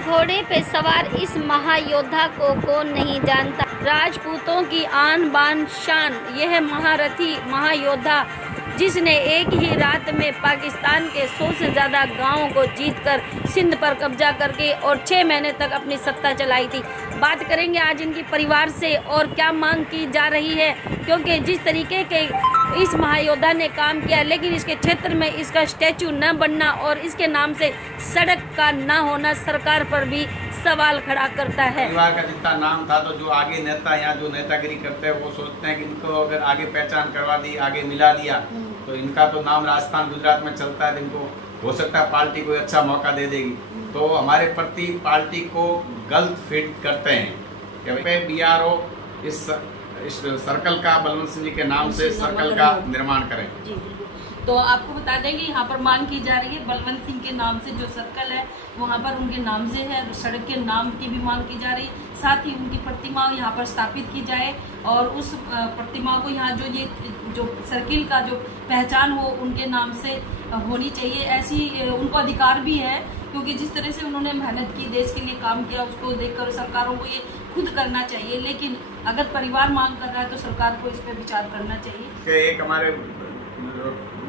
घोड़े पे सवार इस महायोद्धा को कौन नहीं जानता। राजपूतों की आन बान शान, यह महारथी महायोद्धा जिसने एक ही रात में पाकिस्तान के 100 से ज़्यादा गांवों को जीतकर सिंध पर कब्जा करके और 6 महीने तक अपनी सत्ता चलाई थी। बात करेंगे आज इनकी परिवार से और क्या मांग की जा रही है, क्योंकि जिस तरीके के इस महायोद्धा ने काम किया, लेकिन इसके क्षेत्र में इसका स्टैचू न बनना और इसके नाम से सड़क का न होना सरकार पर भी सवाल खड़ा करता है। परिवार का जितना नाम था, तो जो आगे नेता यहाँ जो नेतागिरी करते हैं वो सोचते हैं कि इनको अगर आगे पहचान करवा दी, आगे मिला दिया, तो इनका तो नाम राजस्थान गुजरात में चलता है, तो इनको हो सकता है पार्टी कोई अच्छा मौका दे देगी। तो हमारे प्रति पार्टी को गलत फीड करते हैं कि BRO इस सर्कल का बलवंत सिंह जी के नाम से सर्कल का निर्माण करें। तो आपको बता देंगे यहाँ पर मांग की जा रही है बलवंत सिंह के नाम से जो सर्कल है वहाँ पर उनके नाम से है, सड़क के नाम की भी मांग की जा रही है। साथ ही उनकी प्रतिमा यहाँ पर स्थापित की जाए और उस प्रतिमा को यहाँ जो सर्किल का जो पहचान हो उनके नाम से होनी चाहिए। ऐसी उनको अधिकार भी है, क्योंकि जिस तरह से उन्होंने मेहनत की, देश के लिए काम किया, उसको देखकर सरकारों को ये खुद करना चाहिए। लेकिन अगर परिवार मांग कर रहा है तो सरकार को इस पर विचार करना चाहिए। एक हमारे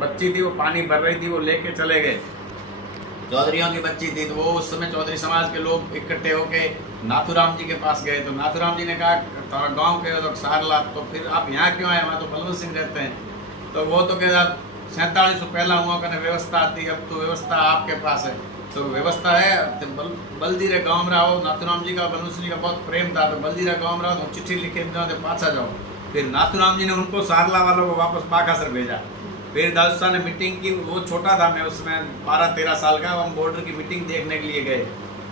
बच्ची थी, वो पानी भर रही थी, वो लेके चले गए, चौधरियों की बच्ची थी, तो वो उस समय चौधरी समाज के लोग इकट्ठे होके नाथूराम जी के पास गए। तो नाथूराम जी ने कहा गांव के हो तो सारला, तो फिर आप यहाँ क्यों आए, वहाँ तो बलवंत सिंह रहते हैं। तो वो तो कहता 47 पहला हुआ करने व्यवस्था आती, अब तो व्यवस्था आपके पास है। तो व्यवस्था है, बलदीरे गाँव में रहो। नाथूराम जी का बलवंत सिंह जी का बहुत प्रेम था, तो बलदीरे गाँव में रहो, तो चिट्ठी लिखे जाओ, पाछा जाओ। फिर नाथूराम जी ने उनको सारला वालों को वापस बाकासर भेजा। फिर दादू ने मीटिंग की, वो छोटा था, मैं उसमें 12-13 साल का, हम बॉर्डर की मीटिंग देखने के लिए गए।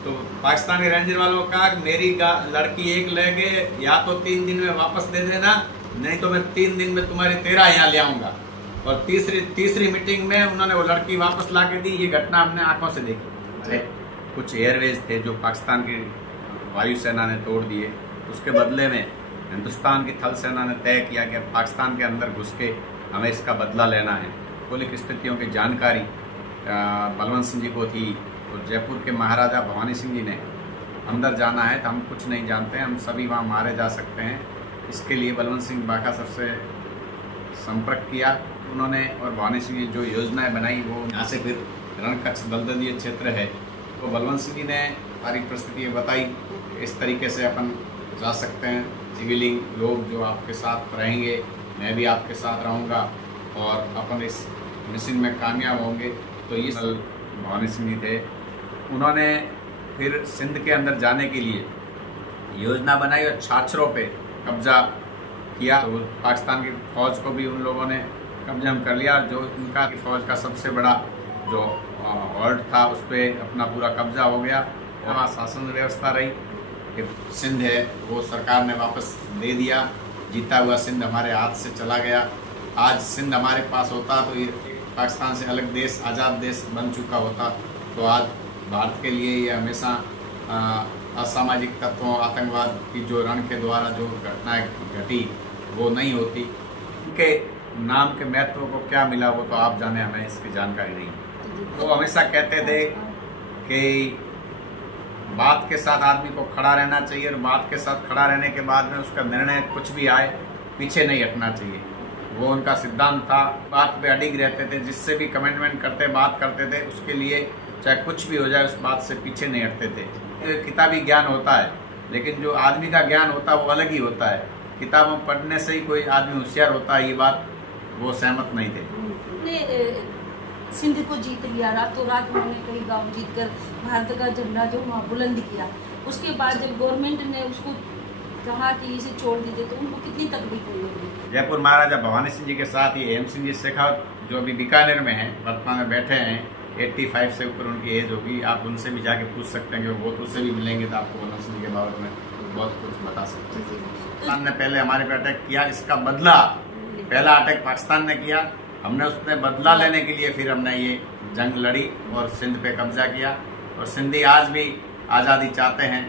तो पाकिस्तानी रेंजर वालों को कहा मेरी लड़की एक ले गए, या तो 3 दिन में वापस दे देना, नहीं तो मैं 3 दिन में तुम्हारी 13 यहाँ ले आऊँगा। और तीसरी मीटिंग में उन्होंने वो लड़की वापस ला के दी। ये घटना हमने आंखों से देखी। कुछ एयरवेज थे जो पाकिस्तान की वायुसेना ने तोड़ दिए, उसके बदले में हिंदुस्तान की थल सेना ने तय किया कि पाकिस्तान के अंदर घुस के हमें इसका बदला लेना है। भौगोलिक स्थितियों की जानकारी बलवंत सिंह जी को थी, और जयपुर के महाराजा भवानी सिंह जी ने अंदर जाना है तो हम कुछ नहीं जानते हैं, हम सभी वहाँ मारे जा सकते हैं। इसके लिए बलवंत सिंह बाकासर से संपर्क किया उन्होंने, और भवानी सिंह जी जो योजनाएं बनाई वो यहाँ से फिर रणकच्छ दलदलीय क्षेत्र है, तो बलवंत सिंह जी ने सारी परिस्थिति बताई, इस तरीके से अपन जा सकते हैं। सिविलिंग लोग जो आपके साथ रहेंगे, मैं भी आपके साथ रहूँगा और अपन इस मिशन में कामयाब होंगे। तो ये भवानी सिंह जी थे। उन्होंने फिर सिंध के अंदर जाने के लिए योजना बनाई और छाछरों पे कब्जा किया। तो पाकिस्तान की फौज को भी उन लोगों ने कब्जा कर लिया। जो उनका फौज का सबसे बड़ा जो हॉल्ट था उस पर अपना पूरा कब्जा हो गया। वहाँ शासन व्यवस्था रही। फिर सिंध है वो सरकार ने वापस दे दिया। जीता हुआ सिंध हमारे हाथ से चला गया। आज सिंध हमारे पास होता तो ये पाकिस्तान से अलग देश, आज़ाद देश बन चुका होता, तो आज भारत के लिए ये हमेशा असामाजिक तत्वों, आतंकवाद की जो रण के द्वारा जो घटनाएं घटी वो नहीं होती। उनके नाम के महत्व को क्या मिला वो तो आप जाने, हमें इसकी जानकारी नहीं। वो हमेशा कहते थे कि बात के साथ आदमी को खड़ा रहना चाहिए, और बात के साथ खड़ा रहने के बाद में उसका निर्णय कुछ भी आए पीछे नहीं हटना चाहिए। वो उनका सिद्धांत था। बात पे अडिग रहते थे, जिससे भी कमेंटमेंट करते, बात करते थे, उसके लिए चाहे कुछ भी हो जाए उस बात से पीछे नहीं हटते थे। किताबी ज्ञान होता है, लेकिन जो आदमी का ज्ञान होता है वो अलग ही होता है। किताबों पढ़ने से ही कोई आदमी होशियार होता है, ये बात वो सहमत नहीं थे। सिंध को जीत लिया, रातों रात उन्होंने कई गांव जीतकर भारत का झंडा जो वहाँ बुलंद किया। उसके बाद जब गवर्नमेंट ने उसको कहा कि इसे छोड़ दीजिए, तो उनको कितनी तकलीफ हुई होगी। जयपुर महाराजा भवानी सिंह जी के साथ ही हेम सिंह जी शेखावत जो अभी बीकानेर में हैं, वर्तमान में बैठे हैं, 85 से ऊपर उनकी एज होगी। आप उनसे भी जाके पूछ सकते हैं कि वो उससे भी मिलेंगे तो आपको बलवंत सिंह जी के बारे में बहुत कुछ बता सकते हैं। पाकिस्तान ने पहले हमारे पे अटैक किया, इसका बदला पहला अटैक पाकिस्तान ने किया, हमने उसने बदला लेने के लिए फिर हमने ये जंग लड़ी और सिंध पे कब्जा किया। और सिंधी आज भी आज़ादी चाहते हैं,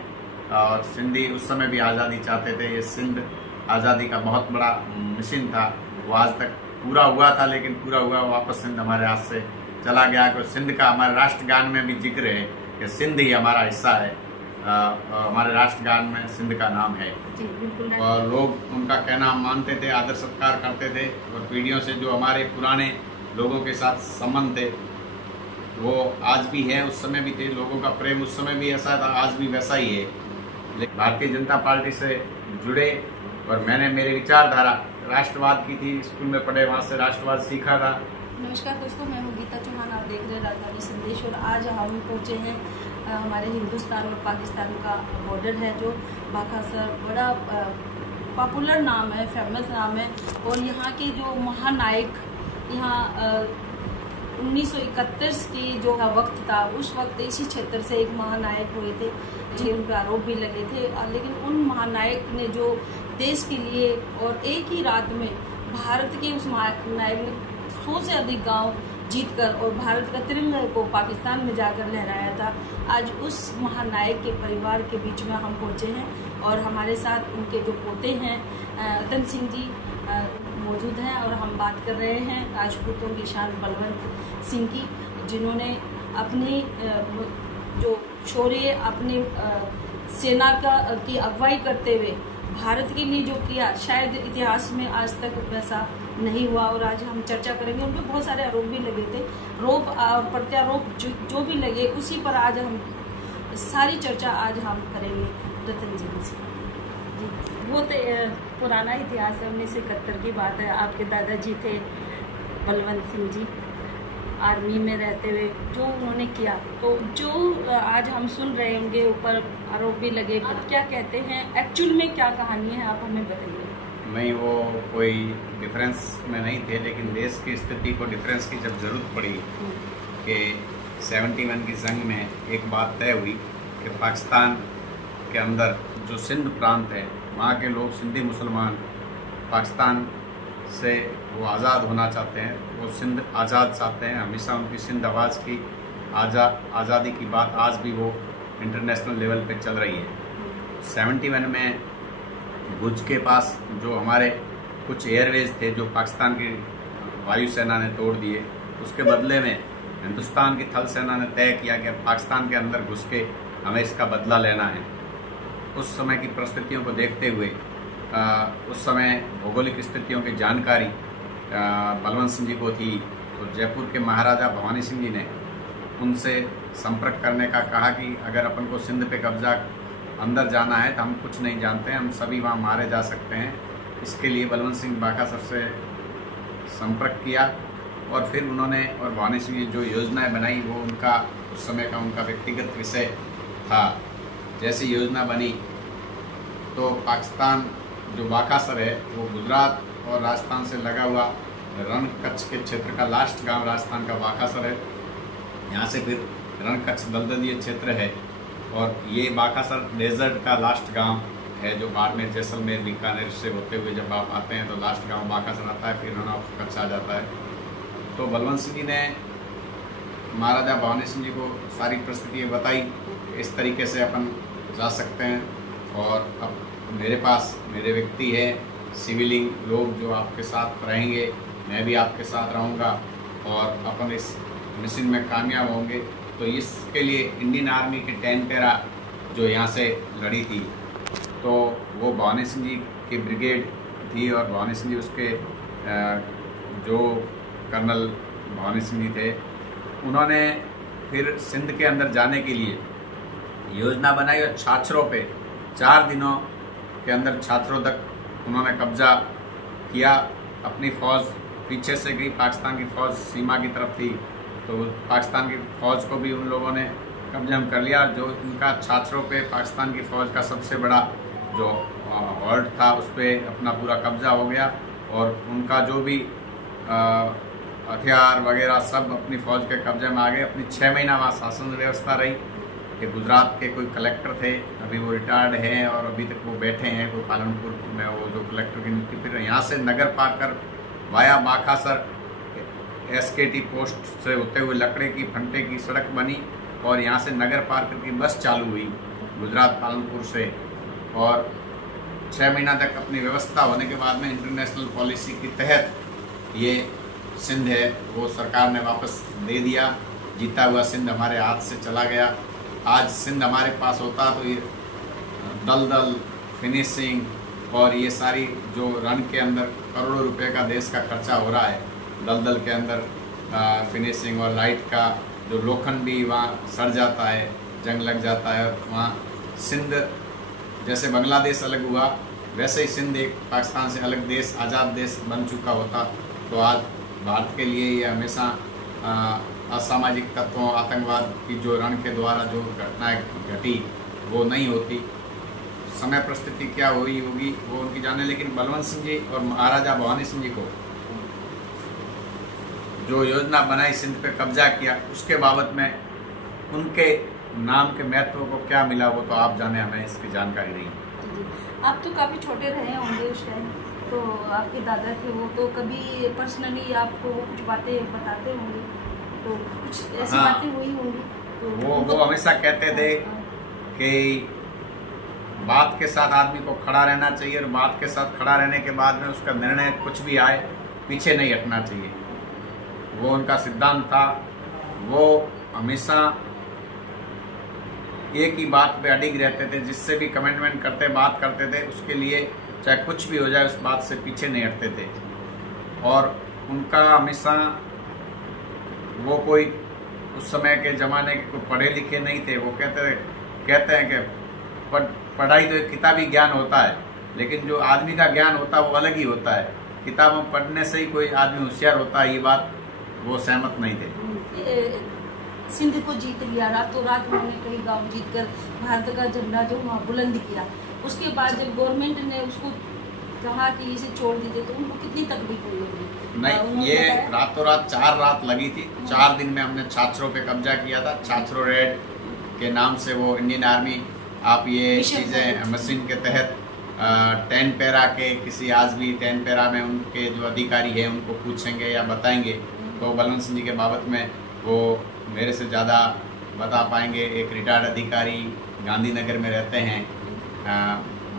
और सिंधी उस समय भी आज़ादी चाहते थे। ये सिंध आज़ादी का बहुत बड़ा मिशन था, वो आज तक पूरा हुआ था, लेकिन पूरा हुआ वापस सिंध हमारे हाथ से चला गया। तो सिंध का हमारे राष्ट्रगान में भी जिक्र है कि सिंध ही हमारा हिस्सा है। हमारे राष्ट्रगान में सिंध का नाम है जी बिल्कुल है। और लोग उनका कहना मानते थे, आदर सत्कार करते थे और पीढ़ियों से जो हमारे पुराने लोगों के साथ संबंध थे वो आज भी है, उस समय भी थे। लोगों का प्रेम उस समय भी ऐसा था, आज भी वैसा ही है। लेकिन भारतीय जनता पार्टी से जुड़े और मैंने मेरी विचारधारा राष्ट्रवाद की थी, स्कूल में पढ़े, वहाँ से राष्ट्रवाद सीखा था। नमस्कार दोस्तों, मैं हूँ गीता चौहान, आप देख रहे हैं राजधानी संदेश। और आज हम पहुँचे हैं हमारे हिंदुस्तान और पाकिस्तान का बॉर्डर है जो बाकासर, बड़ा पॉपुलर नाम है, फेमस नाम है। और यहाँ के जो महानायक, यहाँ 1931 की जो वक्त था, उस वक्त इसी क्षेत्र से एक महानायक हुए थे, उन पर आरोप भी लगे थे। लेकिन उन महानायक ने जो देश के लिए और एक ही रात में भारत के उस महानायक ने 100 से अधिक गांव जीतकर और भारत का तिरंगा को पाकिस्तान में जाकर लहराया था। आज उस महानायक के परिवार के बीच में हम पहुंचे हैं और हमारे साथ उनके जो पोते हैं रतन सिंह जी मौजूद हैं और हम बात कर रहे हैं राजपूतों की शान बलवंत सिंह की, जिन्होंने अपनी जो शौर्य, अपने सेना की अगुवाई करते हुए भारत के लिए जो किया, शायद इतिहास में आज तक वैसा नहीं हुआ। और आज हम चर्चा करेंगे। उन पर बहुत सारे आरोप भी लगे थे, रोप और प्रत्यारोप जो भी लगे, उसी पर आज हम सारी चर्चा आज हम करेंगे रतन जी से। बहुत पुराना इतिहास है, 1971 की बात है। आपके दादाजी थे बलवंत सिंह जी, आर्मी में रहते हुए जो उन्होंने किया, तो जो आज हम सुन रहे हैं उनके ऊपर आरोप भी लगे, आप क्या कहते हैं, एक्चुअल में क्या कहानी है, आप हमें बताइए। नहीं, वो कोई डिफरेंस में नहीं थे, लेकिन देश की स्थिति को डिफरेंस की जब जरूरत पड़ी कि 71 की जंग में एक बात तय हुई कि पाकिस्तान के अंदर जो सिंध प्रांत है, वहाँ के लोग सिंधी मुसलमान पाकिस्तान से वो आज़ाद होना चाहते हैं, वो सिंध आज़ाद चाहते हैं। हमेशा उनकी सिंध आवाज़ की आज़ादी की बात आज भी वो इंटरनेशनल लेवल पे चल रही है। 71 में भुज के पास जो हमारे कुछ एयरवेज थे जो पाकिस्तान की वायुसेना ने तोड़ दिए, उसके बदले में हिंदुस्तान की थल सेना ने तय किया कि पाकिस्तान के अंदर घुस के हमें इसका बदला लेना है। उस समय की परिस्थितियों को देखते हुए उस समय भौगोलिक स्थितियों की जानकारी बलवंत सिंह जी को थी, तो जयपुर के महाराजा भवानी सिंह जी ने उनसे संपर्क करने का कहा कि अगर अपन को सिंध पे कब्जा अंदर जाना है तो हम कुछ नहीं जानते हैं, हम सभी वहाँ मारे जा सकते हैं। इसके लिए बलवंत सिंह बाकासर से संपर्क किया और फिर उन्होंने और भवानी सिंह जी जो योजनाएं बनाई वो उनका उस समय का उनका व्यक्तिगत विषय था। जैसे योजना बनी तो पाकिस्तान जो बाकासर है वो गुजरात और राजस्थान से लगा हुआ रण कच्छ के क्षेत्र का लास्ट गांव राजस्थान का बाकासर है। यहाँ से फिर रण कच्छ दलदलीय क्षेत्र है और ये बाकासर डेजर्ट का लास्ट गांव है जो बाड़मेर, जैसलमेर, बीकानेर से होते हुए जब आप आते हैं तो लास्ट गांव बाकासर आता है, फिर रण ऑफ कच्छ आ जाता है। तो बलवंत सिंह जी ने महाराजा भवानी सिंह जी को सारी परिस्थितियाँ बताई, इस तरीके से अपन जा सकते हैं और अब मेरे पास मेरे व्यक्ति है, सिविलिंग लोग जो आपके साथ रहेंगे, मैं भी आपके साथ रहूँगा और अपन इस मिशन में कामयाब होंगे। तो इसके लिए इंडियन आर्मी की 10 पैरा जो यहाँ से लड़ी थी, तो वो भवानी सिंह जी की ब्रिगेड थी और भवानी सिंह जी उसके जो कर्नल भवानी सिंह जी थे, उन्होंने फिर सिंध के अंदर जाने के लिए योजना बनाई और छाछरों पे 4 दिनों के अंदर छाछरों तक उन्होंने कब्जा किया। अपनी फ़ौज पीछे से गई, पाकिस्तान की फ़ौज सीमा की तरफ थी, तो पाकिस्तान की फ़ौज को भी उन लोगों ने कब्जा में कर लिया। जो उनका छाछरों पे पाकिस्तान की फ़ौज का सबसे बड़ा जो हॉल्ट था उस पर अपना पूरा कब्जा हो गया और उनका जो भी हथियार वगैरह सब अपनी फ़ौज के कब्जे में आ गए। अपनी 6 महीना वहाँ शासन व्यवस्था रही कि गुजरात के कोई कलेक्टर थे, अभी वो रिटायर्ड हैं और अभी तक वो बैठे हैं कोई पालनपुर में, वो जो कलेक्टर की नियुक्ति, फिर यहाँ से नगर पाकर वाया बाकासर SKT पोस्ट से होते हुए लकड़े की फंटे की सड़क बनी और यहाँ से नगर पार करके बस चालू हुई गुजरात पालनपुर से। और 6 महीना तक अपनी व्यवस्था होने के बाद में इंटरनेशनल पॉलिसी के तहत ये सिंध है वो सरकार ने वापस दे दिया। जीता हुआ सिंध हमारे हाथ से चला गया आज सिंध हमारे पास होता तो ये दलदल, फिनिशिंग और ये सारी जो रन के अंदर करोड़ों रुपए का देश का खर्चा हो रहा है, दलदल के अंदर फिनिशिंग और लाइट का जो लोखंड भी वहाँ सड़ जाता है, जंग लग जाता है। वहाँ सिंध जैसे बांग्लादेश अलग हुआ वैसे ही सिंध एक पाकिस्तान से अलग देश, आज़ाद देश बन चुका होता तो आज भारत के लिए ये हमेशा असामाजिक तत्वों, आतंकवाद की जो रण के द्वारा जो घटनाएं घटी वो नहीं होती। समय परिस्थिति क्या हुई होगी वो उनकी जाने, लेकिन बलवंत सिंह जी और महाराजा भवानी सिंह जी को जो योजना बनाई, सिंध पे कब्जा किया, उसके बाबत में उनके नाम के महत्व को क्या मिला वो तो आप जाने, हमें इसकी जानकारी नहीं। आप तो काफ़ी छोटे रहे होंगे उस टाइम, तो आपके दादा थे वो, तो कभी पर्सनली आपको वो कुछ बातें बताते होंगे, तो कुछ ऐसी बातें हुई होंगी? तो वो हमेशा कहते थे कि बात के साथ आदमी को खड़ा रहना चाहिए और बात के साथ खड़ा रहने के बाद में उसका निर्णय कुछ भी आए पीछे नहीं हटना चाहिए। वो उनका सिद्धांत था। वो हमेशा एक ही बात पे अडिग रहते थे, जिससे भी कमेंटमेंट करते, बात करते थे, उसके लिए चाहे कुछ भी हो जाए उस बात से पीछे नहीं हटते थे। और उनका हमेशा वो कोई उस समय के ज़माने के कोई पढ़े लिखे नहीं थे। वो कहते हैं कि पढ़ाई तो एक किताबी ज्ञान होता है, लेकिन जो आदमी का ज्ञान होता है वो अलग ही होता है। किताबों पढ़ने से ही कोई आदमी होशियार होता है, ये बात वो सहमत नहीं थे। सिंध को जीत लिया, रातों रात उन्होंने कई गांव जीतकर भारत का झंडा जो वहाँ बुलंद किया। उसके बाद जब गवर्नमेंट ने उसको कहा कि इसे छोड़ दीजिए तो उनको कितनी तकलीफ हुई होगी? नहीं, ये रातों रात 4 रात लगी थी। 4 दिन में हमने छात्रों पे कब्जा किया था। छात्रों रेड के नाम से वो इंडियन आर्मी, आप ये चीज़ें मशीन के तहत 10 पैरा के किसी आज भी 10 पैरा में उनके जो अधिकारी हैं उनको पूछेंगे या बताएंगे तो बलवंत सिंह जी के बाबत में वो मेरे से ज़्यादा बता पाएंगे। एक रिटायर्ड अधिकारी गांधीनगर में रहते हैं,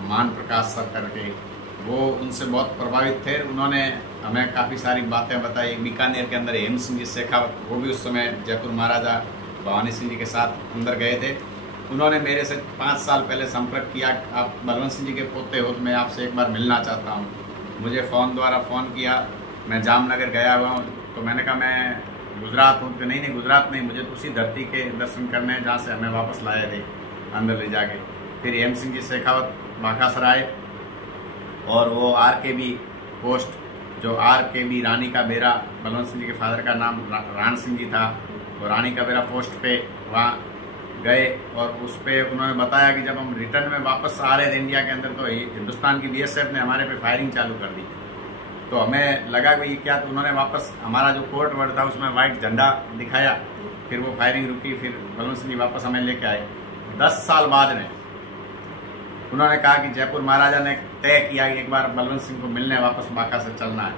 मान प्रकाश सर करके, वो उनसे बहुत प्रभावित थे। उन्होंने हमें काफ़ी सारी बातें बताई। बीकानेर के अंदर हेम सिंह जी शेखावत, वो भी उस समय जयपुर महाराजा भवानी सिंह जी के साथ अंदर गए थे। उन्होंने मेरे से 5 साल पहले संपर्क किया, आप बलवंत सिंह जी के पोते हो तो मैं आपसे एक बार मिलना चाहता हूँ। मुझे फ़ोन द्वारा फ़ोन किया, मैं जामनगर गया हुआ हूँ, तो मैंने कहा मैं गुजरात हूँ। तो नहीं गुजरात नहीं, मुझे तो उसी धरती के दर्शन करने हैं जहाँ से हमें वापस लाए थे अंदर ले जाके। फिर हेम सिंह जी शेखावत बाकासर आए और वो RKB पोस्ट, जो RKB रानी का बेरा, बलवंत सिंह जी के फादर का नाम राण सिंह जी था, तो रानी का बेरा पोस्ट पे वहाँ गए और उस पर उन्होंने बताया कि जब हम रिटर्न में वापस आ रहे थे इंडिया के अंदर तो हिंदुस्तान की BSF ने हमारे पे फायरिंग चालू कर दी। तो हमें लगा कि ये क्या, तो उन्होंने वापस हमारा जो कोर्ट वर्ड था उसमें व्हाइट झंडा दिखाया, फिर वो फायरिंग रुकी, फिर बलवंत सिंह जी वापस हमें लेके आए। 10 साल बाद में उन्होंने कहा कि जयपुर महाराजा ने तय किया कि एक बार बलवंत सिंह को मिलने वापस बांका से चलना है।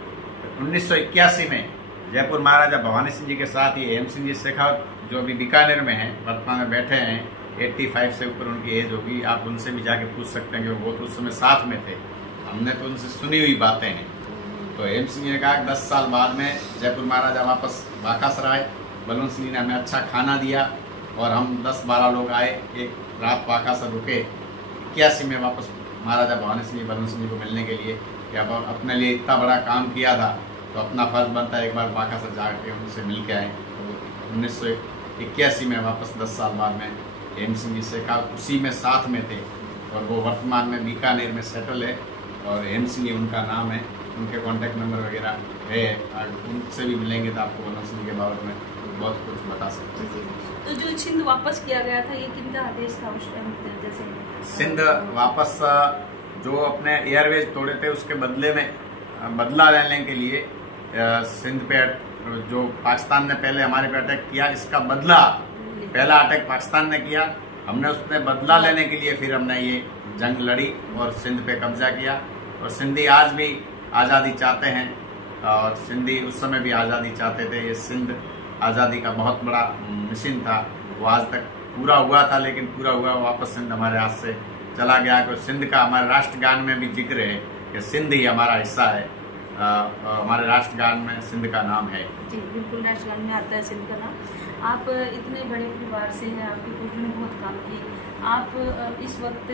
1981 में जयपुर महाराजा भवानी सिंह जी के साथ ही हेम सिंह जी शेखावत जो अभी बीकानेर में हैं, वर्तमान में बैठे हैं, 85 से ऊपर उनकी एज होगी, आप उनसे भी जाके पूछ सकते हैं कि वो तो उस समय साथ में थे। हमने तो उनसे सुनी हुई बातें हैं। तो हेम सिंह जी ने कहा कि 10 साल बाद में जयपुर महाराजा वापस बाकासर आए, बलवंत सिंह जी ने हमें अच्छा खाना दिया और हम 10-12 लोग आए, एक रात बाकासर रुके। 81 में वापस महाराजा भवानी सिंह जी बलवंत सिंह जी को मिलने के लिए कि अब अपने लिए इतना बड़ा काम किया था तो अपना फर्ज बनता है एक बार बाकासर जाके उनसे मिल के आए। तो 1981 में वापस 10 साल बाद में हेम सिंह जी शेखावत उसी में साथ में थे और वो वर्तमान में बीकानेर में सेटल है और हेम सिंह जी उनका नाम है। उनके कॉन्टैक्ट नंबर वगैरह है, उनसे भी मिलेंगे तो आपको बलवंत सिंह के बाबत में बहुत कुछ बता सकते हैं। तो जो सिंध वापस किया गया था, ये किनका आदेश था उस टाइम? जैसे सिंध वापस जो अपने एयरवेज तोड़े थे उसके बदले में बदला लेने के लिए सिंध पे जो पाकिस्तान ने पहले हमारे पे अटैक किया, इसका बदला, पहला अटैक पाकिस्तान ने किया, हमने उसने बदला लेने के लिए फिर हमने ये जंग लड़ी और सिंध पे कब्जा किया। और सिंधी आज भी आज़ादी चाहते हैं और सिंधी उस समय भी आज़ादी चाहते थे। ये सिंध आज़ादी का बहुत बड़ा मिशन था, वो आज तक पूरा हुआ था, लेकिन पूरा हुआ वापस सिंध हमारे हाथ से चला गया। तो सिंध का हमारे राष्ट्रगान में भी जिक्र है कि सिंध ही हमारा हिस्सा है। हमारे राष्ट्रगान में सिंध का नाम है। जी बिल्कुल, राष्ट्रगान में आता है सिंध का नाम। आप इतने बड़े परिवार से हैं, आपके पूर्वजों ने बहुत काम किए। आप इस वक्त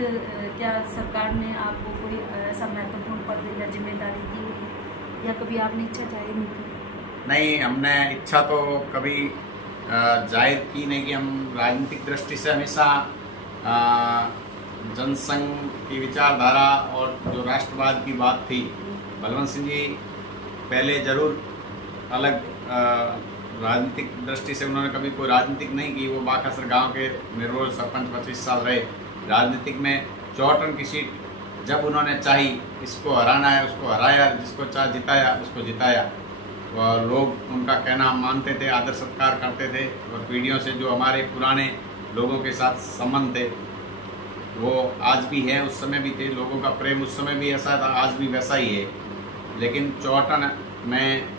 क्या सरकार ने आपको कोई ऐसा महत्वपूर्ण पद या जिम्मेदारी दी है, या कभी आपने इच्छा जाहिर नहीं की? नहीं, हमने इच्छा तो कभी जाहिर की नहीं कि हम राजनीतिक दृष्टि से हमेशा जनसंघ की विचारधारा और जो राष्ट्रवाद की बात थी, बलवंत सिंह जी पहले जरूर अलग राजनीतिक दृष्टि से उन्होंने कभी कोई राजनीतिक नहीं की। वो बाकासर गांव के निर्विरोध सरपंच 25 साल रहे। राजनीतिक में चौटन की सीट जब उन्होंने चाही, इसको हराना है उसको हराया, जिसको चाह जिताया उसको जिताया। और लोग उनका कहना मानते थे, आदर सत्कार करते थे। और पीढ़ियों से जो हमारे पुराने लोगों के साथ संबंध थे वो आज भी है, उस समय भी थे। लोगों का प्रेम उस समय भी ऐसा था, आज भी वैसा ही है। लेकिन चौटन में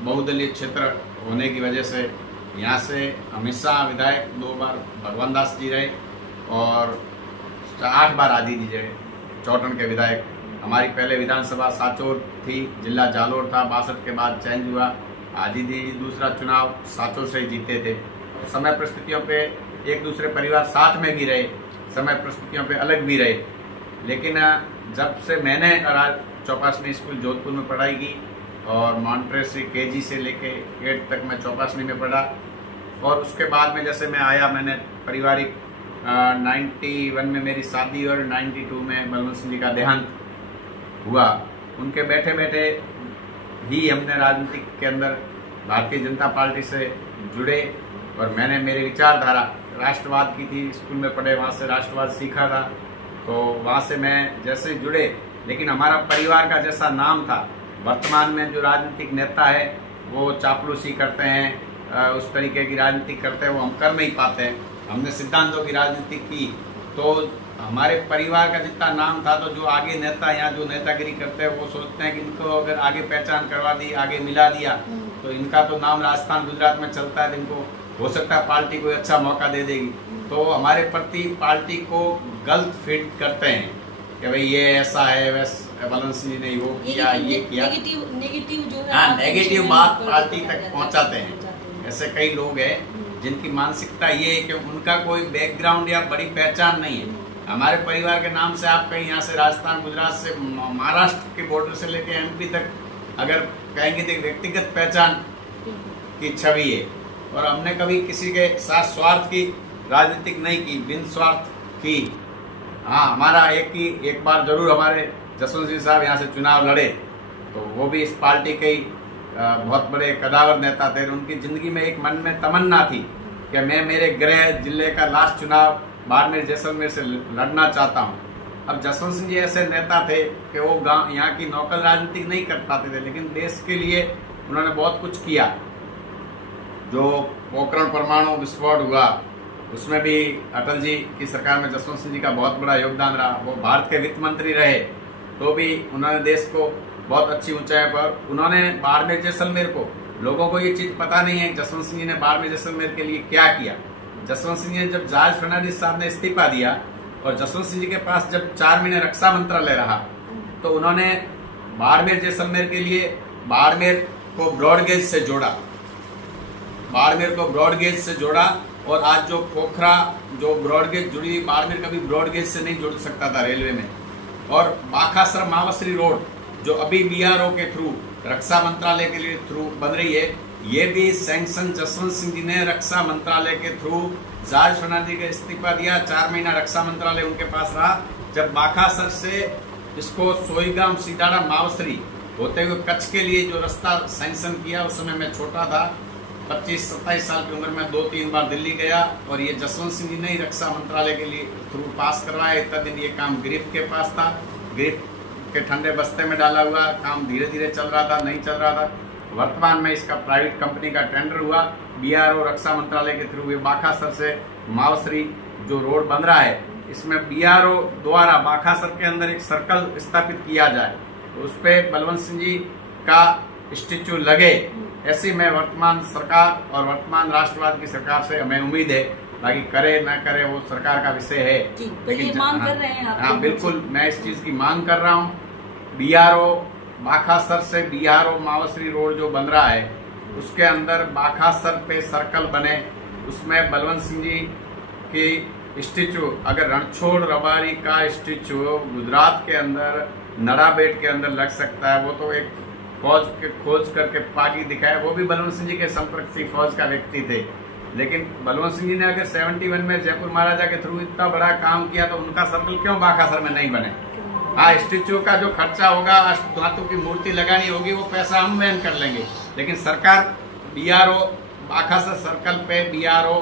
बहुदलीय क्षेत्र होने की वजह से यहाँ से हमेशा विधायक 2 बार भगवान दास जी रहे और 8 बार आदि जी रहे चौटन के विधायक। हमारी पहले विधानसभा साचोर थी, जिला जालोर था, 62 के बाद चेंज हुआ। आदि जी दूसरा चुनाव साचोर से ही जीते थे। समय परिस्थितियों पे एक दूसरे परिवार साथ में भी रहे, समय परिस्थितियों पे अलग भी रहे। लेकिन जब से मैंने चौपासनी स्कूल जोधपुर में पढ़ाई की और मॉन्टेसरी केजी से लेके 8 तक मैं चौपासनी में पढ़ा, और उसके बाद में जैसे मैं आया, मैंने पारिवारिक 91 में मेरी शादी और 92 में बलवंत सिंह जी का देहांत हुआ। उनके बैठे बैठे ही हमने राजनीतिक के अंदर भारतीय जनता पार्टी से जुड़े और मैंने मेरी विचारधारा राष्ट्रवाद की थी। स्कूल में पढ़े, वहाँ से राष्ट्रवाद सीखा था, तो वहाँ से मैं जैसे जुड़े। लेकिन हमारा परिवार का जैसा नाम था, वर्तमान में जो राजनीतिक नेता है वो चापलूसी करते हैं, उस तरीके की राजनीति करते हैं, वो हम कर नहीं पाते हैं। हमने सिद्धांतों की राजनीति की, तो हमारे परिवार का जितना नाम था, तो जो आगे नेता यहाँ जो नेतागिरी करते हैं वो सोचते हैं कि इनको अगर आगे पहचान करवा दी, आगे मिला दिया, तो इनका तो नाम राजस्थान गुजरात में चलता है, इनको हो सकता है पार्टी कोई अच्छा मौका दे देगी। तो हमारे प्रति पार्टी को गलत फिट करते हैं कि भाई ये ऐसा है, वैसा बलवंत सिंह जी ने वो किया, ये किया, नेगेटिव जो है, हाँ, नेगेटिव बात पार्टी तक पहुंचाते हैं। ऐसे कई लोग हैं जिनकी मानसिकता ये है कि उनका कोई बैकग्राउंड या बड़ी पहचान नहीं है। हमारे परिवार के नाम से आप कहीं यहाँ से राजस्थान गुजरात से महाराष्ट्र के बॉर्डर से लेके एमपी तक अगर कहेंगे तो व्यक्तिगत पहचान की छवि है। और हमने कभी किसी के साथ स्वार्थ की राजनीतिक नहीं की, बिन स्वार्थ की। हाँ, हमारा एक बार जरूर हमारे जसवंत सिंह साहब यहाँ से चुनाव लड़े, तो वो भी इस पार्टी के ही बहुत बड़े कदावर नेता थे। उनकी जिंदगी में एक मन में तमन्ना थी कि मैं मेरे गृह जिले का लास्ट चुनाव बाड़मेर जैसलमेर से लड़ना चाहता हूँ। अब जसवंत सिंह जी ऐसे नेता थे कि वो गांव यहाँ की नौकल राजनीति नहीं कर पाते थे, लेकिन देश के लिए उन्होंने बहुत कुछ किया। जो पोखरण परमाणु विस्फोट हुआ उसमें भी अटल जी की सरकार में जसवंत सिंह जी का बहुत बड़ा योगदान रहा। वो भारत के वित्त मंत्री रहे, तो भी उन्होंने देश को बहुत अच्छी ऊंचाई पर, उन्होंने बाड़मेर जैसलमेर को, लोगों को ये चीज पता नहीं है जसवंत सिंह जी ने बाड़मेर जैसलमेर के लिए क्या किया। जसवंत सिंह जी ने जब जॉर्ज फर्नांडिस साहब ने इस्तीफा दिया और जसवंत सिंह जी के पास जब 4 महीने रक्षा मंत्रालय रहा, तो उन्होंने बाड़मेर जैसलमेर के लिए बाड़मेर को ब्रॉडगेज से जोड़ा, बाड़मेर को ब्रॉडगेज से जोड़ा। और आज जो पोखरा जो ब्रॉडगेज जुड़ी हुई, बाड़मेर कभी ब्रॉडगेज से नहीं जुड़ सकता था रेलवे में। और बाकासर मावसरी रोड जो अभी बीआरओ के थ्रू रक्षा मंत्रालय के लिए थ्रू बन रही है, ये भी सैंक्शन जसवंत सिंह जी ने रक्षा मंत्रालय के थ्रू। जॉर्ज फर्नांडिस का इस्तीफा दिया, 4 महीना रक्षा मंत्रालय उनके पास रहा। जब बाकासर से इसको सोईगाम सीधाड़ा मावसरी होते हुए कच्छ के लिए जो रास्ता सैंक्शन किया, उस समय मैं छोटा था, 25-27 साल की उम्र में 2-3 बार दिल्ली गया। और ये जसवंत सिंह जी ने ही रक्षा मंत्रालय के लिए थ्रू पास करवाया। इतना दिन ये काम गिरफ्त के पास था, गिरफ्त के ठंडे बस्ते में डाला हुआ काम धीरे धीरे चल रहा था, नहीं चल रहा था। वर्तमान में इसका प्राइवेट कंपनी का टेंडर हुआ, बीआरओ रक्षा मंत्रालय के थ्रू। ये बाकासर से मावसरी जो रोड बन रहा है, इसमें बीआरओ द्वारा बाकासर के अंदर एक सर्कल स्थापित किया जाए, तो उस पर बलवंत सिंह जी का स्टेचू लगे, ऐसी मैं वर्तमान सरकार और वर्तमान राष्ट्रवाद की सरकार से हमें उम्मीद है। बाकी करे न करे वो सरकार का विषय है, लेकिन ये मांग कर रहे हैं आप? हाँ, बिल्कुल, मैं इस चीज की मांग कर रहा हूँ। बीआरओ बाकासर से बीआरओ मावसरी रोड जो बन रहा है, उसके अंदर बाखासर पे सर्कल बने, उसमें बलवंत सिंह जी की स्टेचू, अगर रणछोड़ रबारी का स्टेचू गुजरात के अंदर नड़ाबेट के अंदर लग सकता है, वो तो एक फौज के खोज करके पागी दिखाया, वो भी बलवंत सिंह जी के संपर्क से फौज का व्यक्ति थे। लेकिन बलवंत सिंह जी ने अगर 71 में जयपुर महाराजा के थ्रू इतना बड़ा काम किया तो उनका सर्कल क्यों बाखासर में नहीं बने? हाँ, स्टेचू का जो खर्चा होगा, अष्टधातु की मूर्ति लगानी होगी, वो पैसा हम वहन कर लेंगे, लेकिन सरकार BRO बाखासर सर्कल पे BRO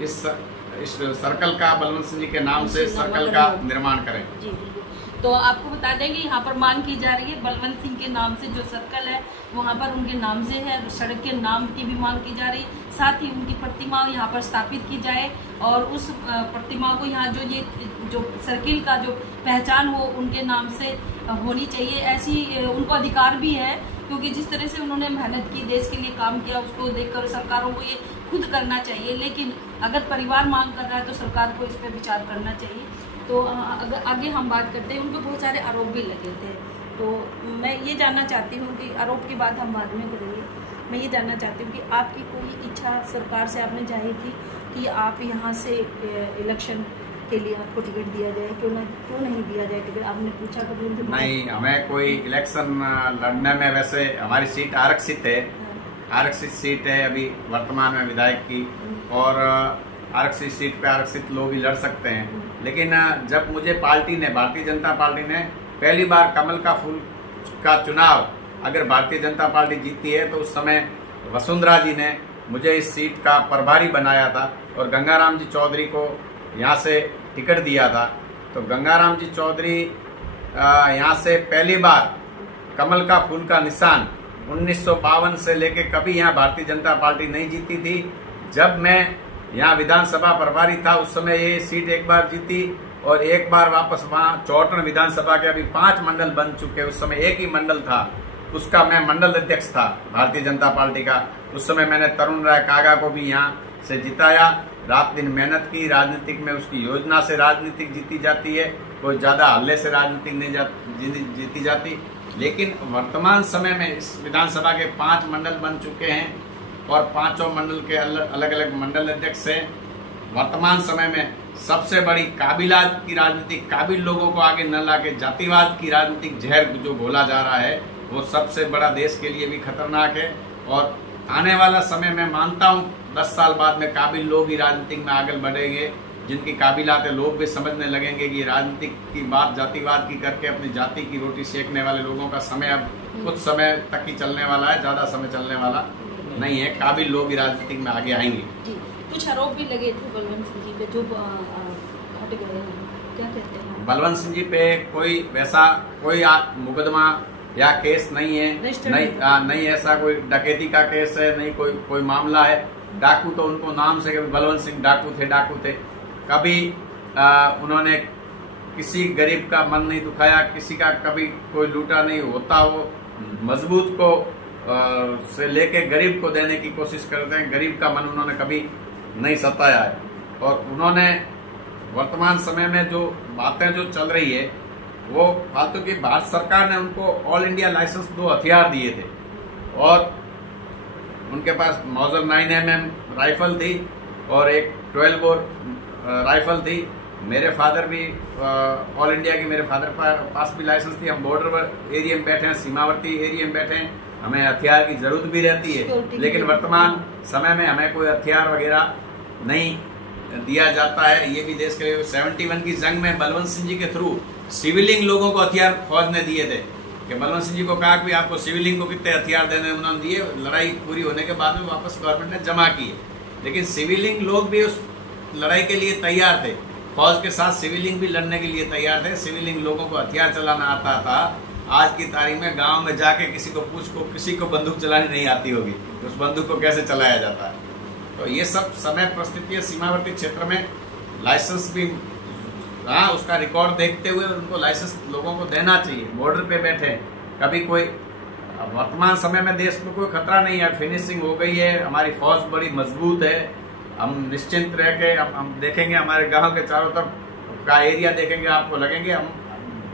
इस सर्कल का बलवंत सिंह जी के नाम से सर्कल का निर्माण करें। जी, तो आपको बता देंगे यहाँ पर मांग की जा रही है बलवंत सिंह के नाम से जो सर्कल है वहाँ पर उनके नाम से है, सड़क के नाम की भी मांग की जा रही है। साथ ही उनकी प्रतिमा यहाँ पर स्थापित की जाए और उस प्रतिमा को यहाँ जो सर्किल का जो पहचान हो उनके नाम से होनी चाहिए। ऐसी उनको अधिकार भी है, क्योंकि जिस तरह से उन्होंने मेहनत की, देश के लिए काम किया, उसको देखकर सरकारों को ये खुद करना चाहिए। लेकिन अगर परिवार मांग कर रहा है तो सरकार को इस पर विचार करना चाहिए। तो अगर आगे हम बात करते हैं, उनको बहुत सारे आरोप भी लगे थे, तो मैं ये जानना चाहती हूँ कि आरोप की बात हम बाद में करेंगे। मैं ये जानना चाहती हूँ कि आपकी कोई इच्छा सरकार से आपने जाहिर की कि आप यहाँ से इलेक्शन के लिए आपको टिकट दिया जाए, क्यों नहीं दिया जाए टिकट? आपने पूछा कभी उनसे? नहीं, हमें कोई इलेक्शन लड़ने में, वैसे हमारी सीट आरक्षित है, आरक्षित सीट है अभी वर्तमान में विधायक की, और आरक्षित सीट पे आरक्षित लोग ही लड़ सकते हैं। लेकिन जब मुझे पार्टी ने, भारतीय जनता पार्टी ने पहली बार कमल का फूल का चुनाव अगर भारतीय जनता पार्टी जीती है तो उस समय वसुंधरा जी ने मुझे इस सीट का प्रभारी बनाया था और गंगाराम जी चौधरी को यहाँ से टिकट दिया था। तो गंगाराम जी चौधरी यहाँ से पहली बार कमल का फूल का निशान 1952 से लेके कभी यहाँ भारतीय जनता पार्टी नहीं जीती थी। जब मैं यहाँ विधानसभा प्रभारी था उस समय ये सीट एक बार जीती और एक बार वापस वहाँ चौटन विधानसभा के अभी 5 मंडल बन चुके, उस समय एक ही मंडल था, उसका मैं मंडल अध्यक्ष था भारतीय जनता पार्टी का। उस समय मैंने तरुण राय कागा को भी यहाँ से जिताया, रात दिन मेहनत की। राजनीतिक में उसकी योजना से राजनीतिक जीती जाती है, कोई ज्यादा हल्ले से राजनीतिक नहीं जीती जाती। लेकिन वर्तमान समय में इस विधानसभा के 5 मंडल बन चुके हैं और 5 मंडल के अलग अलग मंडल अध्यक्ष हैं। वर्तमान समय में सबसे बड़ी काबिलात की राजनीति, काबिल लोगों को आगे न लाके जातिवाद की राजनीतिक जहर जो घोला जा रहा है वो सबसे बड़ा देश के लिए भी खतरनाक है। और आने वाला समय में मानता हूँ 10 साल बाद में काबिल लोग ही राजनीतिक में आगे बढ़ेंगे, जिनकी काबिलात है, लोग भी समझने लगेंगे कि राजनीतिक की बात जातिवाद की करके अपनी जाति की रोटी सेकने वाले लोगों का समय अब कुछ समय तक ही चलने वाला है, ज्यादा समय चलने वाला नहीं है। काबिल लोग ही राजनीतिक में आगे आएंगे। जी, कुछ आरोप भी लगे थे बलवंत सिंह जी पे जो हट गए हैं, क्या कहते हैं? बलवंत सिंह जी पे कोई वैसा कोई मुकदमा या केस नहीं है, नहीं ऐसा कोई डकैती का केस है, नहीं कोई मामला है। डाकू तो उनको नाम से बलवंत सिंह डाकू थे। कभी उन्होंने किसी गरीब का मन नहीं दुखाया, किसी का कभी कोई लूटा नहीं होता। वो मजबूत को से लेके गरीब को देने की कोशिश करते हैं, गरीब का मन उन्होंने कभी नहीं सताया है। और उन्होंने वर्तमान समय में जो बातें जो चल रही है वो फालतू की, भारत सरकार ने उनको ऑल इंडिया लाइसेंस 2 हथियार दिए थे और उनके पास मौजर 9mm राइफल थी और एक 12 बोर राइफल थी। मेरे फादर भी ऑल इंडिया की, मेरे फादर पास भी लाइसेंस थी। हम बॉर्डर एरिया में बैठे हैं, सीमावर्ती एरिया में बैठे हैं, हमें हथियार की जरूरत भी रहती है। लेकिन वर्तमान समय में हमें कोई हथियार वगैरह नहीं दिया जाता है। ये भी देश के 71 की जंग में बलवंत सिंह जी के थ्रू सिविलिंग लोगों को हथियार फौज ने दिए थे कि बलवंत सिंह जी को कहा कि आपको सिविलिंग को कितने हथियार देने, उन्होंने दिए। लड़ाई पूरी होने के बाद में वापस गवर्नमेंट ने जमा किए, लेकिन सिविलिंग लोग भी उस लड़ाई के लिए तैयार थे। फौज के साथ सिविलिंग भी लड़ने के लिए तैयार थे। सिविलिंग लोगों को हथियार चलाना आता था। आज की तारीख में गांव में जाके किसी को पूछ को किसी को बंदूक चलानी नहीं आती होगी, उस बंदूक को कैसे चलाया जाता है। तो ये सब समय परिस्थिति सीमावर्ती क्षेत्र में लाइसेंस भी, हाँ, उसका रिकॉर्ड देखते हुए उनको लाइसेंस लोगों को देना चाहिए। बॉर्डर पे बैठे कभी कोई, वर्तमान समय में देश में कोई खतरा नहीं है, फिनिशिंग हो गई है, हमारी फौज बड़ी मजबूत है। हम निश्चिंत रह के हम देखेंगे, हमारे गांव के चारों तरफ का एरिया देखेंगे, आपको लगेंगे हम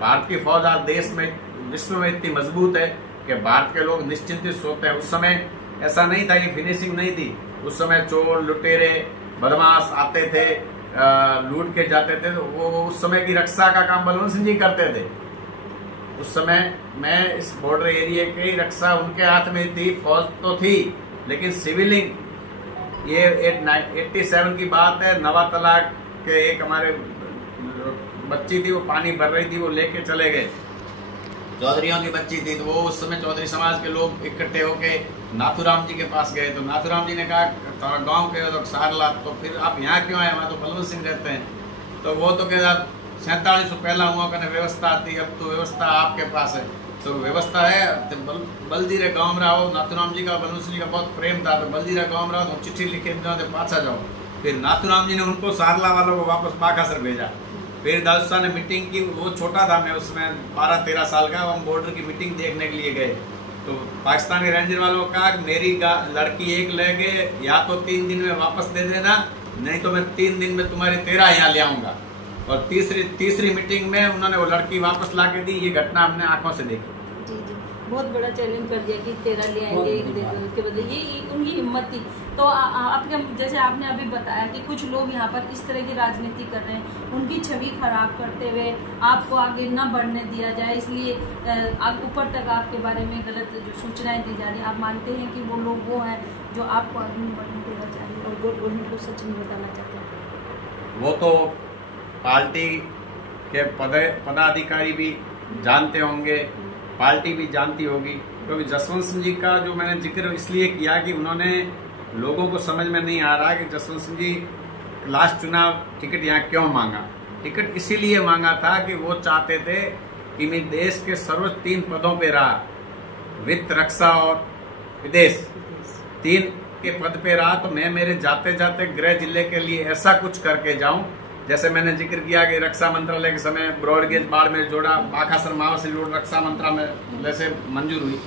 भारत की फौज आज देश में, विश्व में इतनी मजबूत है कि भारत के लोग निश्चिंत सोते हैं। उस समय ऐसा नहीं था, ये फिनिशिंग नहीं थी। उस समय चोर लुटेरे बदमाश आते थे, लूट के जाते थे, तो वो उस समय की रक्षा का काम बलवंत सिंह जी करते थे। उस समय मैं इस बॉर्डर एरिया की रक्षा उनके हाथ में थी। फौज तो थी लेकिन सिविलिंग, ये 87 की बात है। नवा तलाक के एक हमारे बच्ची थी, वो पानी भर रही थी, वो लेके चले गए। चौधरियों की बच्ची थी, तो वो उस समय चौधरी समाज के लोग इकट्ठे होके नाथूराम जी के पास गए। तो नाथूराम जी ने कहा तुम्हारा गांव के हो तो सारला, तो फिर आप यहाँ क्यों आए, वहाँ तो बलवंत सिंह रहते हैं। तो वो तो कहता 47 पहला हुआ कहने व्यवस्था आती, अब तो व्यवस्था आपके पास है। तो व्यवस्था है, तो बलजीरे गाँव में रहो। नाथूराम जी का बलवंत सिंह जी का बहुत प्रेम था, तो बलजीरा गाँव में रहो, तो चिट्ठी लिखे जाओ, पाछा जाओ। फिर नाथूराम जी ने उनको सारला वालों को वापस बाकासर भेजा। फिर दादूशाह ने मीटिंग की, वो छोटा था, मैं उसमें 12-13 साल का, हम बॉर्डर की मीटिंग देखने के लिए गए। तो पाकिस्तानी रेंजर वालों को कहा मेरी लड़की एक ले गए, या तो 3 दिन में वापस दे देना, नहीं तो मैं 3 दिन में तुम्हारी 13 यहाँ ले आऊंगा। और तीसरी मीटिंग में उन्होंने वो लड़की वापस ला के दी। ये घटना हमने आंखों से देखी। जी जी, बहुत बड़ा चैलेंज कर दिया कि 13 ले आएंगे, एक दे दो के बदले, ये उनकी हिम्मत थी। तो आपके जैसे आपने अभी बताया कि कुछ लोग यहाँ पर इस तरह की राजनीति कर रहे हैं, उनकी छवि खराब करते हुए आपको आगे न बढ़ने दिया जाए, इसलिए ऊपर तक आपके बारे में गलत जो सूचनाएं दी जा रही हैं। आप मानते हैं कि वो लोग वो हैं जो आपको आगे नहीं बढ़ने देना चाहिए और गवर्नमेंट को सच नहीं बताना चाहते हैं? वो तो पार्टी के पदाधिकारी भी जानते होंगे, पार्टी भी जानती होगी। क्योंकि जसवंत सिंह जी का जो मैंने जिक्र इसलिए किया कि उन्होंने, लोगों को समझ में नहीं आ रहा कि जसवंत सिंह जी लास्ट चुनाव टिकट यहाँ क्यों मांगा। टिकट इसीलिए मांगा था कि वो चाहते थे कि मैं देश के सर्वोच्च 3 पदों पे रहा, वित्त, रक्षा और विदेश, 3 के पद पे रहा, तो मैं मेरे जाते जाते गृह जिले के लिए ऐसा कुछ करके जाऊं। जैसे मैंने जिक्र किया कि रक्षा मंत्रालय के समय ब्रॉडगेज बाड़मेर जोड़ा, बाकासर मावा से जोड़ रक्षा मंत्रालय से मंजूर हुई,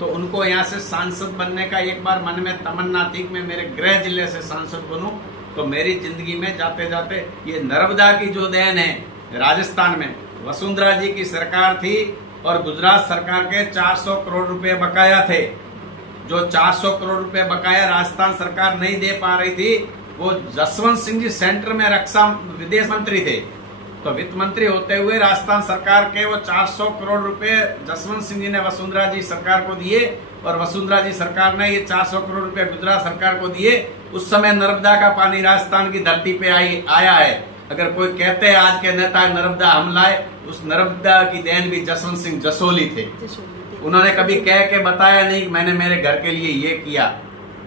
तो उनको यहाँ से सांसद बनने का एक बार मन में तमन्ना थी कि मैं मेरे गृह जिले से सांसद बनूं। तो मेरी जिंदगी में जाते जाते ये नर्मदा की जो देन है, राजस्थान में वसुंधरा जी की सरकार थी और गुजरात सरकार के 400 करोड़ रुपए बकाया थे। जो 400 करोड़ रुपए बकाया राजस्थान सरकार नहीं दे पा रही थी, वो जसवंत सिंह जी सेंटर में रक्षा विदेश मंत्री थे, तो वित्त मंत्री होते हुए राजस्थान सरकार के वो 400 करोड़ रुपए जसवंत सिंह जी ने वसुंधरा जी सरकार को दिए और वसुंधरा जी सरकार ने ये 400 करोड़ रुपए गुजरात सरकार को दिए। उस समय नर्मदा का पानी राजस्थान की धरती पे आया है। अगर कोई कहते हैं आज के नेता नर्मदा हम लाए, उस नर्मदा की देन भी जसवंत सिंह जसोली थे। उन्होंने कभी कह के बताया नहीं कि मैंने मेरे घर के लिए ये किया।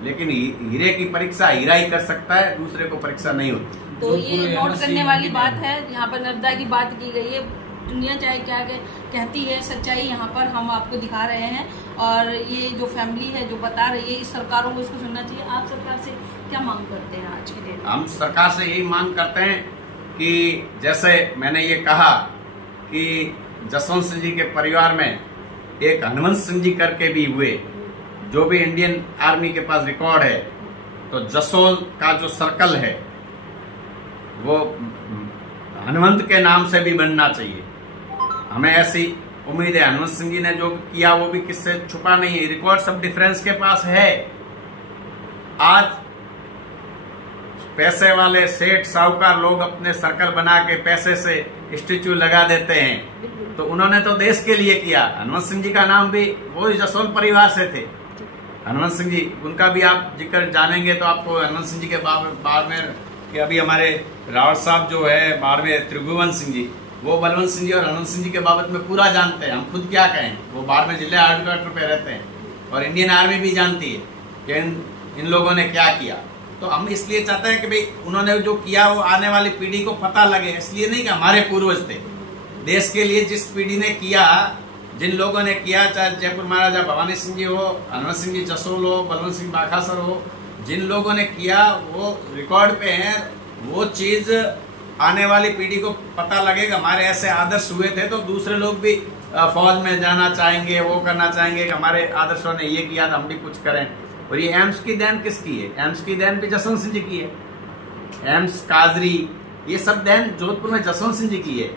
लेकिन हीरे की परीक्षा हीरा ही कर सकता है, दूसरे को परीक्षा नहीं होती। तो ये नोट करने वाली बात है। यहाँ पर नर्मदा की बात की गई है, दुनिया चाहे क्या कहती है, सच्चाई यहाँ पर हम आपको दिखा रहे हैं। और ये जो फैमिली है जो बता रही है, इस सरकारों को इसको सुनना चाहिए। आप सरकार से क्या मांग करते हैं आज के दिन? हम सरकार से यही मांग करते हैं कि जैसे मैंने ये कहा कि जसवंत सिंह जी के परिवार में एक हनुमंत सिंह जी करके भी हुए, जो भी इंडियन आर्मी के पास रिकॉर्ड है, तो जसोल का जो सर्कल है वो हनुमंत के नाम से भी बनना चाहिए। हमें ऐसी उम्मीद है। हनुमंत सिंह जी ने जो किया वो भी किससे छुपा नहीं है, रिकॉर्ड सब डिफरेंस के पास है। आज पैसे वाले सेठ साहूकार लोग अपने सर्कल बना के पैसे से स्टेच्यू लगा देते हैं, तो उन्होंने तो देश के लिए किया। हनुमंत सिंह जी का नाम भी वो जसोल परिवार से थे। हनुमंत सिंह जी, उनका भी आप जिक्र जानेंगे तो आपको हनुमंत सिंह जी के बाड़मेर के अभी हमारे रावत साहब जो है बाड़मेर त्रिभुवन सिंह जी, वो बलवंत सिंह जी और हनुमंत सिंह जी के बाबत में पूरा जानते हैं। हम खुद क्या कहें, वो बाड़मेर जिले हेडक्वार्टर पे रहते हैं और इंडियन आर्मी भी जानती है कि इन लोगों ने क्या किया। तो हम इसलिए चाहते हैं कि भाई उन्होंने जो किया वो आने वाली पीढ़ी को पता लगे। इसलिए नहीं कि हमारे पूर्वज थे, देश के लिए जिस पीढ़ी ने किया, जिन लोगों ने किया, चाहे जयपुर महाराजा भवानी सिंह जी हो, हनुमंत सिंह जी जसोल हो, बलवंत सिंह बाखासर हो, जिन लोगों ने किया वो रिकॉर्ड पे है। वो चीज आने वाली पीढ़ी को पता लगेगा। हमारे ऐसे आदर्श हुए थे तो दूसरे लोग भी फौज में जाना चाहेंगे, वो करना चाहेंगे कि हमारे आदर्शों ने ये किया तो हम भी कुछ करें। और ये एम्स की देन किसकी है? एम्स की देन भी जसवंत सिंह जी की है। एम्स, काजरी, ये सब देन जोधपुर में जसवंत सिंह जी की है।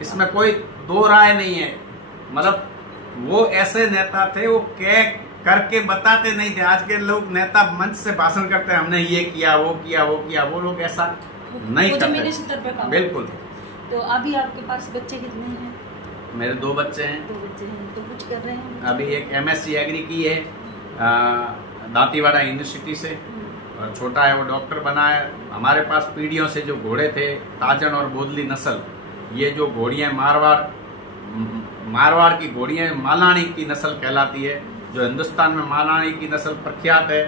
इसमें कोई दो राय नहीं है। मतलब वो ऐसे नेता थे, वो करके बताते नहीं थे। आज के लोग नेता मंच से भाषण करते हैं, हमने ये किया, वो किया, वो किया। वो लोग ऐसा नहीं करते। मेरे स्तर पे काम बिल्कुल। तो अभी आपके पास बच्चे कितने हैं? मेरे 2 बच्चे हैं। 2 बच्चे हैं। तो कुछ कर रहे हैं? अभी एक MSc एग्री की है दांतीवाड़ा यूनिवर्सिटी से, और छोटा है वो डॉक्टर बना है। हमारे पास पीढ़ियों से जो घोड़े थे, ताजन और बोदली नस्ल, ये जो घोड़ियां मारवाड़ की घोड़ियां मालानी की नस्ल कहलाती है, जो हिंदुस्तान में मालानी की नस्ल प्रख्यात है।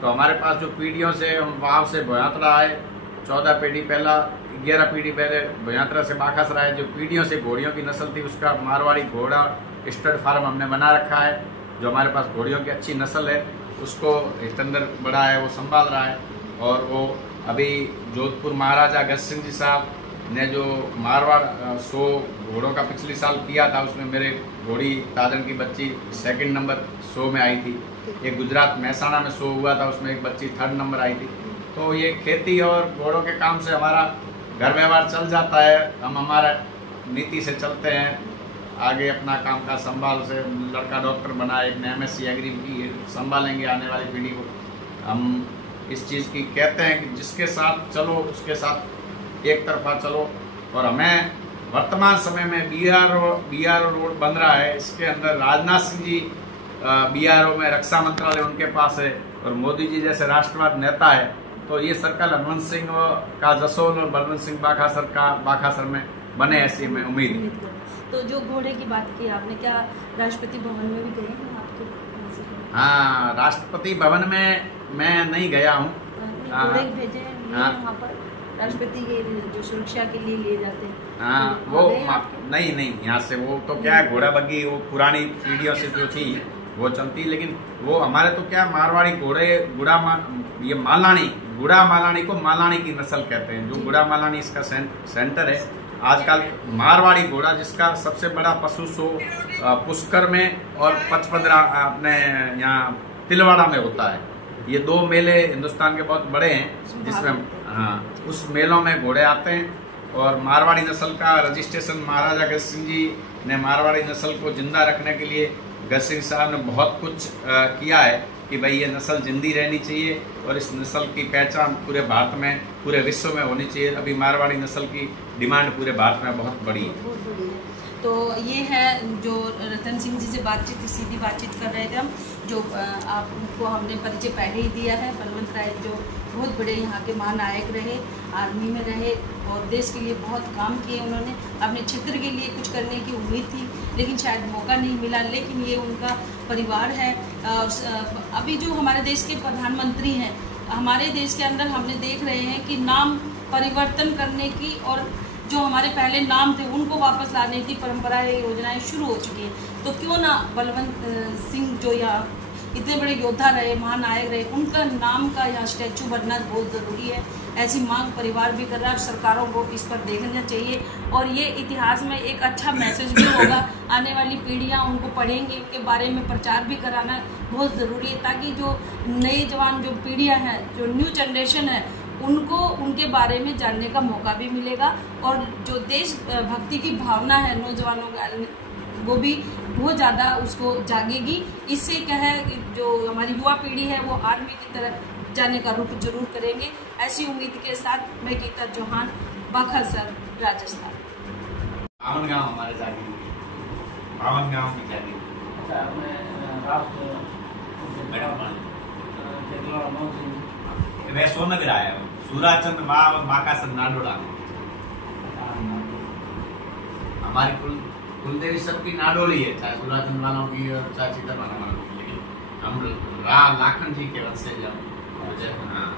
तो हमारे पास जो पीढ़ियों से वाव से भोयात्रा है, 14 पीढ़ी पहला, 11 पीढ़ी पहले भोयात्रा से बाखासरा है, जो पीढ़ियों से घोड़ियों की नस्ल थी, उसका मारवाड़ी घोड़ा स्टड फार्म हमने बना रखा है। जो हमारे पास घोड़ियों की अच्छी नस्ल है, उसको हितंदर बड़ा है, वो संभाल रहा है। और वो अभी जोधपुर महाराजा अगस्त सिंह जी साहब ने जो मारवाड़ 100 घोड़ों का पिछले साल किया था, उसमें मेरे घोड़ी ताजन की बच्ची 2nd नंबर 100 में आई थी। एक गुजरात महसाणा में 100 हुआ था, उसमें एक बच्ची 3rd नंबर आई थी। तो ये खेती और घोड़ों के काम से हमारा घर व्यवहार चल जाता है। हम हमारा नीति से चलते हैं, आगे अपना काम का संभाल से। लड़का डॉक्टर बना, एक ने MSc एग्री की, संभालेंगे आने वाली पीढ़ी को। हम इस चीज़ की कहते हैं कि जिसके साथ चलो उसके साथ एक तरफा चलो। और हमें वर्तमान समय में BRO रोड बन रहा है, इसके अंदर राजनाथ सिंह जी BRO में रक्षा मंत्रालय उनके पास है, और मोदी जी जैसे राष्ट्रवाद नेता है। तो ये सर्कल हनुमंत सिंह का जसोल और बलवंत सिंह बाखासर में बने, ऐसी हमें उम्मीद है। तो जो घोड़े की बात की आपने, क्या राष्ट्रपति भवन में भी गए हैं आपके? हाँ, राष्ट्रपति भवन में मैं नहीं गया हूँ। घोड़े भेजे वहाँ पर राष्ट्रपति के जो सुरक्षा के लिए लिए जाते हैं। हाँ, वो नहीं यहाँ से वो तो क्या है, घोड़ा बग्गी वो पुरानी पीढ़ियों से जो थी वो चलती, लेकिन वो हमारे तो क्या मारवाड़ी घोड़े ये गुड़ा मालानी को मालानी की नस्ल कहते हैं। जो गुड़ा मालानी इसका सेंटर है। आजकल मारवाड़ी घोड़ा जिसका सबसे बड़ा पशु शो पुष्कर में और 55 अपने यहाँ तिलवाड़ा में होता है। ये 2 मेले हिंदुस्तान के बहुत बड़े हैं, जिसमें उस मेलों में घोड़े आते हैं। और मारवाड़ी नस्ल का रजिस्ट्रेशन महाराजा अगस्त सिंह जी ने मारवाड़ी नस्ल को जिंदा रखने के लिए, अगस्त सिंह साहब ने बहुत कुछ किया है कि भाई ये नस्ल जिंदी रहनी चाहिए और इस नस्ल की पहचान पूरे भारत में, पूरे विश्व में होनी चाहिए। अभी मारवाड़ी नस्ल की डिमांड पूरे भारत में बहुत बड़ी है। तो ये है जो रतन सिंह जी से सीधी बातचीत कर रहे थे हम, जो आपको हमने परिचय पहले ही दिया है। बलवंत राय जो बहुत बड़े यहाँ के महानायक रहे, आर्मी में रहे और देश के लिए बहुत काम किए उन्होंने। अपने क्षेत्र के लिए कुछ करने की उम्मीद थी, लेकिन शायद मौका नहीं मिला। लेकिन ये उनका परिवार है। अभी जो हमारे देश के प्रधानमंत्री हैं, हमारे देश के अंदर हमने देख रहे हैं कि नाम परिवर्तन करने की और जो हमारे पहले नाम थे उनको वापस लाने की परंपराएं, योजनाएं शुरू हो चुकी हैं। तो क्यों ना बलवंत सिंह जो यहाँ इतने बड़े योद्धा रहे, महानायक रहे, उनका नाम का यहाँ स्टैचू बनना बहुत ज़रूरी है। ऐसी मांग परिवार भी कर रहा है। सरकारों को इस पर देखना चाहिए और ये इतिहास में एक अच्छा मैसेज भी होगा। आने वाली पीढ़ियाँ उनको पढ़ेंगी, उनके बारे में प्रचार भी कराना बहुत ज़रूरी है, ताकि जो नए जवान जो पीढ़ियाँ हैं, जो न्यू जनरेशन है, उनको उनके बारे में जानने का मौका भी मिलेगा। और जो देश भक्ति की भावना है नौजवानों का, वो भी बहुत ज़्यादा उसको जागेगी। इससे क्या है, जो हमारी युवा पीढ़ी है वो आर्मी की तरफ जाने का रुख जरूर करेंगे। ऐसी उम्मीद के साथ मैं गीता चौहान, बाखासर, राजस्थान। बावन गाँव हमारे जागी, 52 गाँव की जागी। मैं सोनगर आया हूँ, सूराचंद बाखासर नाडोड़ा। हमारी कुलदेवी सबकी नाडोली है, चाहे सूराचंद वालों की और चाहे चितरवाना वालों की, लेकिन हम लाखन जी के वंश से जब। हाँ,